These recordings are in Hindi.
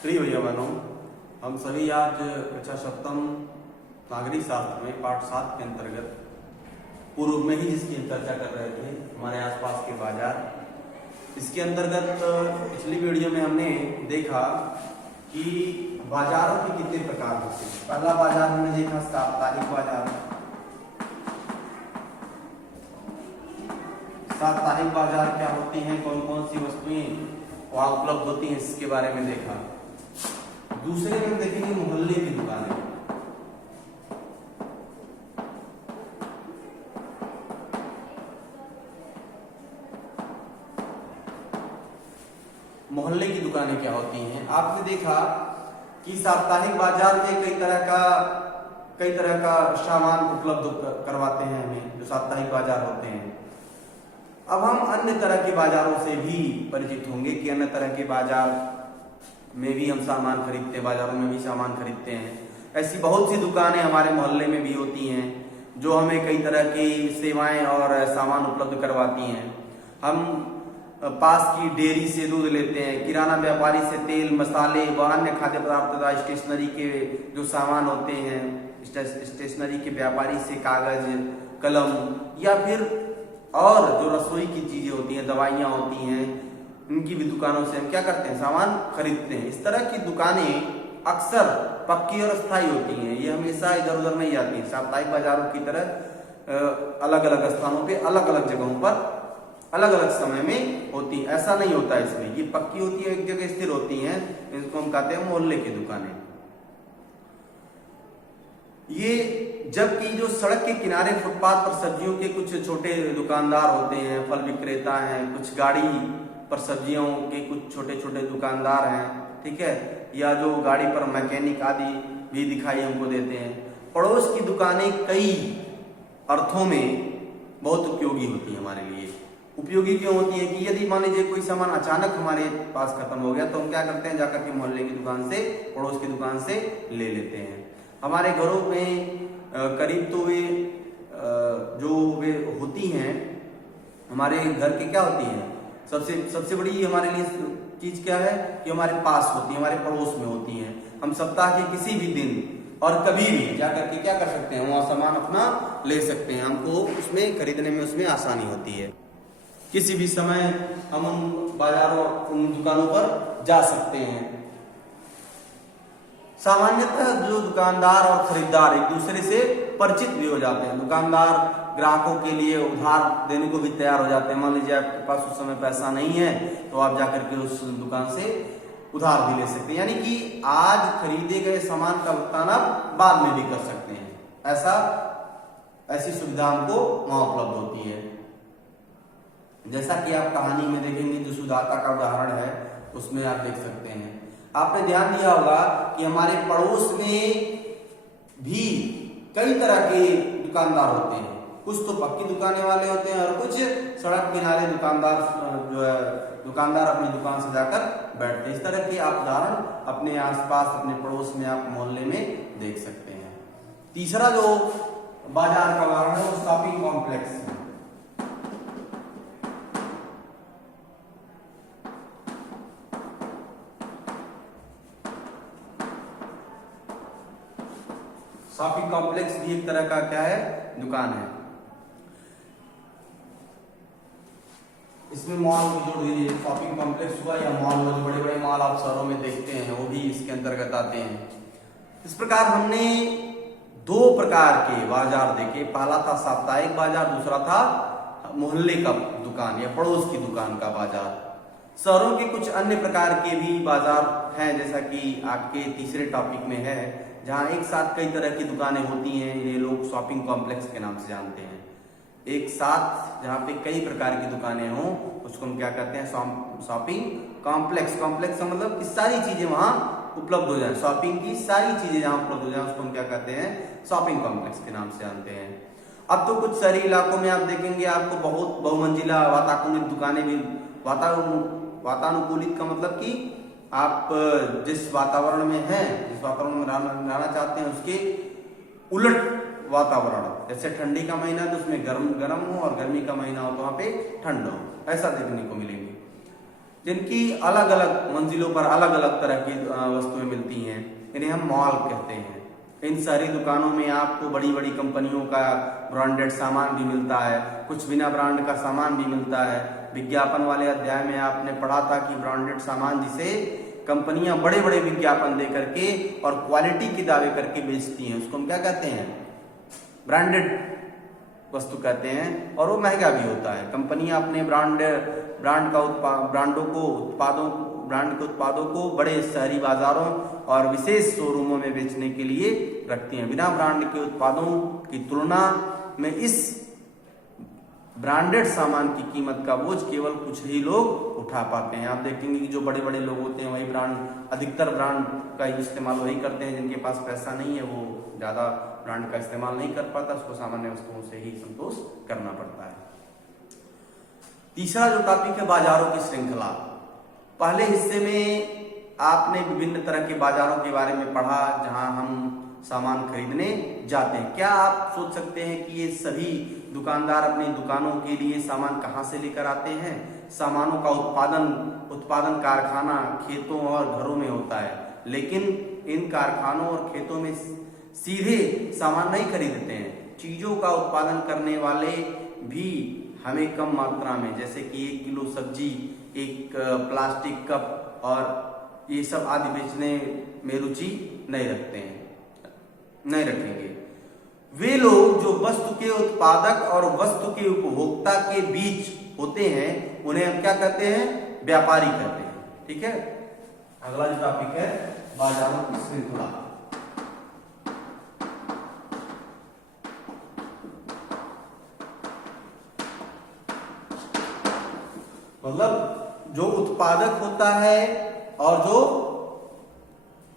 प्रिय भैया बहनों, हम सभी आज कक्षा सप्तम नागरिक शास्त्र में पाठ 7 के अंतर्गत पूर्व में ही जिसकी चर्चा कर रहे थे, हमारे आसपास के बाजार। इसके अंतर्गत पिछली वीडियो में हमने देखा कि बाजारों के कितने प्रकार होते हैं। पहला बाजार हमने देखा साप्ताहिक बाजार। साप्ताहिक बाजार क्या होते हैं, कौन कौन सी वस्तुएं वहां उपलब्ध होती हैं, इसके बारे में देखा। दूसरे में हम देखेंगे मोहल्ले की दुकानें। मोहल्ले की दुकानें क्या होती हैं। आपने देखा कि साप्ताहिक बाजार में कई तरह का सामान उपलब्ध करवाते हैं हमें, जो साप्ताहिक बाजार होते हैं। अब हम अन्य तरह के बाजारों से भी परिचित होंगे कि अन्य तरह के बाजार में भी हम सामान खरीदते हैं, बाजारों में भी सामान खरीदते हैं। ऐसी बहुत सी दुकानें हमारे मोहल्ले में भी होती हैं जो हमें कई तरह की सेवाएं और सामान उपलब्ध करवाती हैं। हम पास की डेयरी से दूध लेते हैं, किराना व्यापारी से तेल, मसाले व अन्य खाद्य पदार्थ तथा स्टेशनरी के जो सामान होते हैं, स्टेशनरी के व्यापारी से कागज, कलम या फिर और जो रसोई की चीजें होती हैं, दवाइयाँ होती हैं, उनकी भी दुकानों से हम क्या करते हैं, सामान खरीदते हैं। इस तरह की दुकानें अक्सर पक्की और स्थायी होती हैं, ये हमेशा इधर उधर नहीं जाती। साप्ताहिक बाजारों की तरह अलग अलग स्थानों पे, अलग अलग जगहों पर, अलग अलग समय में होती है। ऐसा नहीं होता इसमें, ये पक्की होती है, एक जगह स्थिर होती हैं। इसको हम कहते हैं मोहल्ले की दुकानें। ये जबकि जो सड़क के किनारे फुटपाथ पर सब्जियों के कुछ छोटे दुकानदार होते हैं, फल विक्रेता हैं, कुछ गाड़ी पर सब्जियों के कुछ छोटे छोटे दुकानदार हैं, ठीक है, या जो गाड़ी पर मैकेनिक आदि भी दिखाई हमको देते हैं। पड़ोस की दुकानें कई अर्थों में बहुत उपयोगी होती हैं हमारे लिए। उपयोगी क्यों होती है कि यदि मान लीजिए कोई सामान अचानक हमारे पास खत्म हो गया तो हम क्या करते हैं, जाकर के मोहल्ले की दुकान से, पड़ोस की दुकान से ले लेते हैं। हमारे घरों में करीब तो वे जो वे होती हैं, हमारे घर के क्या होती हैं, सबसे बड़ी हमारे लिए चीज क्या है कि हमारे पास होती है, हमारे पड़ोस में होती हैं। हम सप्ताह के किसी भी दिन और कभी भी जाकर के क्या कर सकते हैं, वहां सामान अपना ले सकते हैं। हमको उसमें खरीदने में उसमें आसानी होती है। किसी भी समय हम उन बाजारों, उन दुकानों पर जा सकते हैं। सामान्यतः जो दुकानदार और खरीदार एक दूसरे से परिचित भी हो जाते हैं। दुकानदार ग्राहकों के लिए उधार देने को भी तैयार हो जाते हैं। मान लीजिए आपके पास उस समय पैसा नहीं है तो आप जाकर के उस दुकान से उधार भी ले सकते हैं, यानी कि आज खरीदे गए सामान का भुगतान आप बाद में भी कर सकते हैं। ऐसी सुविधा हमको वहां उपलब्ध होती है। जैसा कि आप कहानी में देखेंगे, जो सुदाता का उदाहरण है उसमें आप देख सकते हैं। आपने ध्यान दिया होगा कि हमारे पड़ोस में भी कई तरह के दुकानदार होते हैं। कुछ तो पक्की दुकानें वाले होते हैं और कुछ सड़क किनारे दुकानदार जो है, दुकानदार अपनी दुकान से जाकर बैठते हैं। इस तरह के आप उदाहरण अपने आसपास, अपने पड़ोस में, आप मोहल्ले में देख सकते हैं। तीसरा जो बाजार का उदाहरण है वो शॉपिंग कॉम्प्लेक्स है। शॉपिंग कॉम्प्लेक्स भी एक तरह का क्या है, दुकान है। इसमें मॉल को जोड़ दीजिए, शॉपिंग कॉम्प्लेक्स हुआ या मॉल हुआ। जो बड़े बड़े मॉल आप शहरों में देखते हैं वो भी इसके अंतर्गत आते हैं। इस प्रकार हमने 2 प्रकार के बाजार देखे। पहला था साप्ताहिक बाजार, दूसरा था मोहल्ले का दुकान या पड़ोस की दुकान का बाजार। शहरों के कुछ अन्य प्रकार के भी बाजार हैं, जैसा कि आपके तीसरे टॉपिक में है, जहां एक साथ कई तरह की दुकानें होती हैं। ये लोग शॉपिंग कॉम्प्लेक्स के नाम से जानते हैं। एक साथ जहां पे कई प्रकार की दुकानें हों उसको हम क्या कहते हैं, शॉपिंग कॉम्प्लेक्स। कॉम्प्लेक्स का मतलब कि सारी चीजें वहां उपलब्ध हो जाए, शॉपिंग की सारी चीजें जहां उपलब्ध हो जाए उसको हम क्या कहते हैं, शॉपिंग कॉम्प्लेक्स के नाम से जानते हैं। अब तो कुछ शहरी इलाकों में आप देखेंगे आपको बहुत बहुमंजिला वातानुकूलित दुकानें भी, वातानुकूलित का मतलब कि आप जिस वातावरण में हैं, जिस वातावरण में रहना चाहते हैं उसके उलट वातावरण, जैसे ठंडी का महीना तो उसमें गर्म हो और गर्मी का महीना हो तो वहां पे ठंड हो, ऐसा देखने को मिलेंगे। जिनकी अलग अलग मंजिलों पर अलग अलग तरह की वस्तुएं मिलती हैं, इन्हें हम मॉल कहते हैं। इन सारी दुकानों में आपको बड़ी बड़ी कंपनियों का ब्रांडेड सामान भी मिलता है, कुछ बिना ब्रांड का सामान भी मिलता है। विज्ञापन वाले अध्याय में आपने पढ़ा था कि ब्रांडेड सामान जिसे कंपनियां बड़े बड़े विज्ञापन दे करके और क्वालिटी के दावे करके बेचती हैं, उसको हम क्या कहते हैं? ब्रांडेड वस्तु कहते हैं। और वो महंगा भी होता है। कंपनियां अपने ब्रांड के उत्पादों को बड़े शहरी बाजारों और विशेष शोरूमों में बेचने के लिए रखती हैं। बिना ब्रांड के उत्पादों की तुलना में इस ब्रांडेड सामान की कीमत का बोझ केवल कुछ ही लोग उठा पाते हैं। आप देखेंगे कि जो बड़े बड़े लोग होते हैं वही अधिकतर ब्रांड का इस्तेमाल वही करते हैं। जिनके पास पैसा नहीं है वो ज्यादा ब्रांड का इस्तेमाल नहीं कर पाता, उसको सामान्य वस्तुओं से ही संतोष करना पड़ता है। तीसरा जो टॉपिक है, बाजारों की श्रृंखला। पहले हिस्से में आपने विभिन्न तरह के बाजारों के बारे में पढ़ा जहां हम सामान खरीदने जाते हैं। क्या आप सोच सकते हैं कि ये सभी दुकानदार अपनी दुकानों के लिए सामान कहां से लेकर आते हैं? सामानों का उत्पादन कारखाना, खेतों और घरों में होता है, लेकिन इन कारखानों और खेतों में सीधे सामान नहीं खरीदते हैं। चीजों का उत्पादन करने वाले भी हमें कम मात्रा में, जैसे कि 1 किलो सब्जी, एक प्लास्टिक कप और ये सब आदि बेचने में रुचि नहीं रखेंगे। वे लोग जो वस्तु के उत्पादक और वस्तु के उपभोक्ता के बीच होते हैं उन्हें हम क्या कहते हैं? व्यापारी कहते हैं। ठीक है। अगला जो टॉपिक है, बाजारों की श्रृंखला। मतलब जो उत्पादक होता है और जो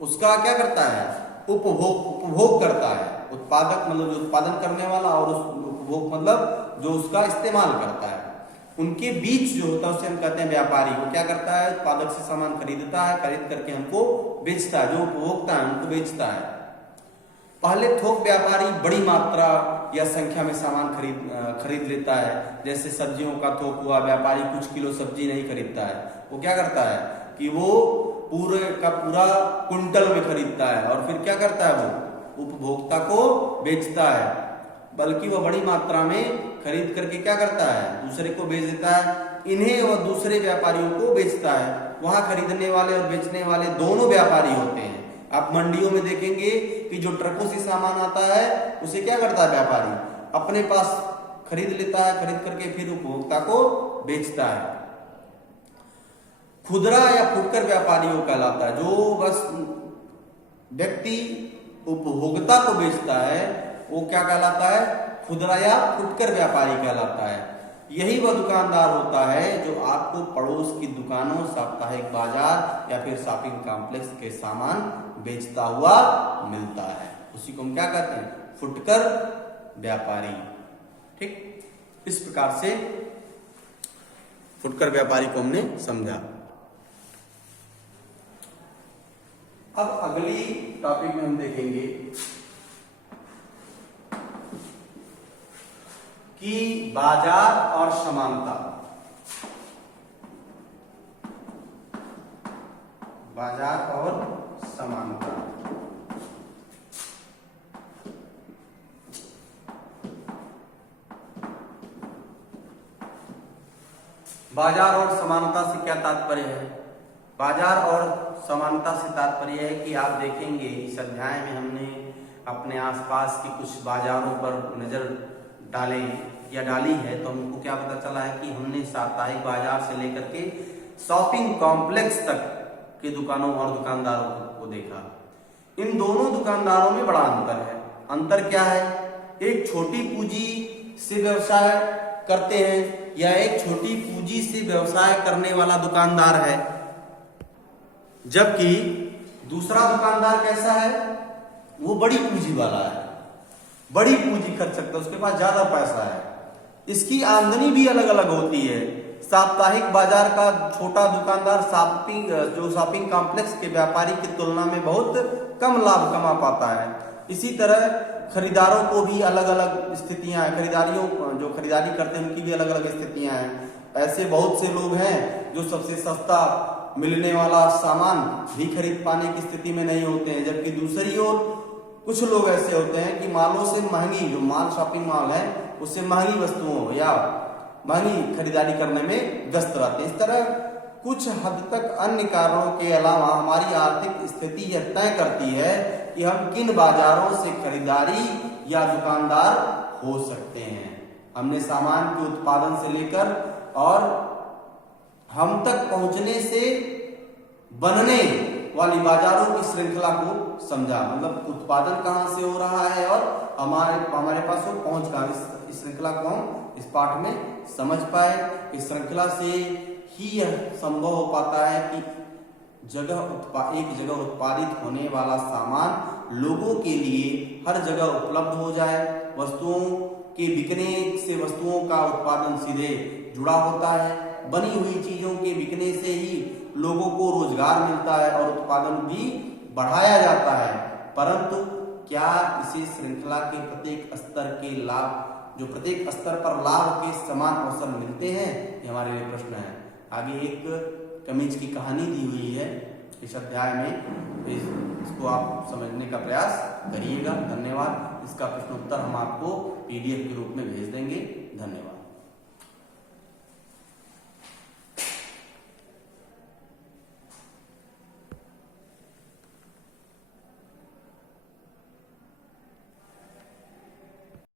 उसका क्या करता है? उपभोग करता है। उत्पादक मतलब जो उत्पादन करने वाला, और उपभोग मतलब जो उसका इस्तेमाल करता है। उनके बीच जो होता है उसे हम कहते हैं व्यापारी। वो क्या करता है? उत्पादक से सामान खरीदता है, खरीद करके हमको बेचता है। जो उपभोक्ता है उनको बेचता है। पहले थोक व्यापारी बड़ी मात्रा या संख्या में सामान खरीद लेता है। जैसे सब्जियों का थोक हुआ, व्यापारी कुछ किलो सब्जी नहीं खरीदता है। वो क्या करता है कि वो पूरे का पूरा कुंटल में खरीदता है और फिर क्या करता है? वो उपभोक्ता को बेचता है। बल्कि वह बड़ी मात्रा में खरीद करके क्या करता है? दूसरे को बेच देता है। इन्हें वह दूसरे व्यापारियों को बेचता है। वहां खरीदने वाले और बेचने वाले दोनों व्यापारी होते हैं। आप मंडियों में देखेंगे कि जो ट्रकों से सामान आता है उसे क्या करता है? व्यापारी अपने पास खरीद लेता है, खरीद करके फिर उपभोक्ता को बेचता है। खुदरा या फुटकर व्यापारियों कहलाता है। जो बस व्यक्ति उपभोक्ता को बेचता है वो क्या कहलाता है? खुदरा या फुटकर व्यापारी कहलाता है। यही वह दुकानदार होता है जो आपको पड़ोस की दुकानों, साप्ताहिक बाजार या फिर शॉपिंग कॉम्प्लेक्स के सामान बेचता हुआ मिलता है। उसी को हम क्या कहते हैं? फुटकर व्यापारी। ठीक, इस प्रकार से फुटकर व्यापारी को हमने समझा। अब अगली टॉपिक में हम देखेंगे कि बाजार और समानता। बाजार और समानता। बाजार और समानता से क्या तात्पर्य है? बाजार और समानता से तात्पर्य है कि आप देखेंगे इस अध्याय में हमने अपने आसपास के कुछ बाजारों पर नजर डाली है, तो हमको क्या पता चला है कि हमने साप्ताहिक बाजार से लेकर के शॉपिंग कॉम्प्लेक्स तक के दुकानों और दुकानदारों को देखा। इन दोनों दुकानदारों में बड़ा अंतर है। अंतर क्या है? एक छोटी पूंजी से व्यवसाय करते हैं या एक छोटी पूंजी से व्यवसाय करने वाला दुकानदार है, जबकि दूसरा दुकानदार कैसा है? वो बड़ी पूंजी वाला है, बड़ी पूंजी खर्च सकता है, उसके पास ज्यादा पैसा है। इसकी आमदनी भी अलग अलग होती है। साप्ताहिक बाजार का छोटा दुकानदार शॉपिंग कॉम्प्लेक्स के व्यापारी की तुलना में बहुत कम लाभ कमा पाता है। इसी तरह खरीदारों को भी अलग अलग स्थितियां हैं। जो खरीदारी करते हैं उनकी भी अलग अलग स्थितियां हैं। ऐसे बहुत से लोग हैं जो सबसे सस्ता मिलने वाला सामान भी खरीद पाने की स्थिति में नहीं होते हैं, जबकि दूसरी ओर कुछ लोग ऐसे होते हैं कि मालों से महंगी, जो माल शॉपिंग मॉल है उससे महंगी वस्तुओं या महंगी खरीदारी करने में व्यस्त रहते हैं। इस तरह कुछ हद तक अन्य कारणों के अलावा हमारी आर्थिक स्थिति यह तय करती है कि हम किन बाजारों से खरीदारी या दुकानदार हो सकते हैं। हमने सामान के उत्पादन से लेकर और हम तक पहुंचने से बनने वाली बाजारों की श्रृंखला को समझा, मतलब उत्पादन कहां से हो रहा है और हमारे पास वो पहुंच कहां, इस श्रृंखला को हम इस पाठ में समझ पाए। इस श्रृंखला से ही यह संभव हो पाता है कि एक जगह उत्पादित होने वाला सामान लोगों के लिए हर जगह उपलब्ध हो जाए। वस्तुओं के बिकने से वस्तुओं का उत्पादन सीधे जुड़ा होता है। बनी हुई चीजों के बिकने से ही लोगों को रोजगार मिलता है और उत्पादन भी बढ़ाया जाता है। परंतु क्या इसी श्रृंखला के प्रत्येक स्तर पर लाभ के समान अवसर मिलते हैं, ये हमारे लिए प्रश्न है। आगे एक कमीज की कहानी दी हुई है इस अध्याय में, इसको आप समझने का प्रयास करिएगा। धन्यवाद। इसका प्रश्न उत्तर हम आपको PDF के रूप में भेज देंगे। धन्यवाद।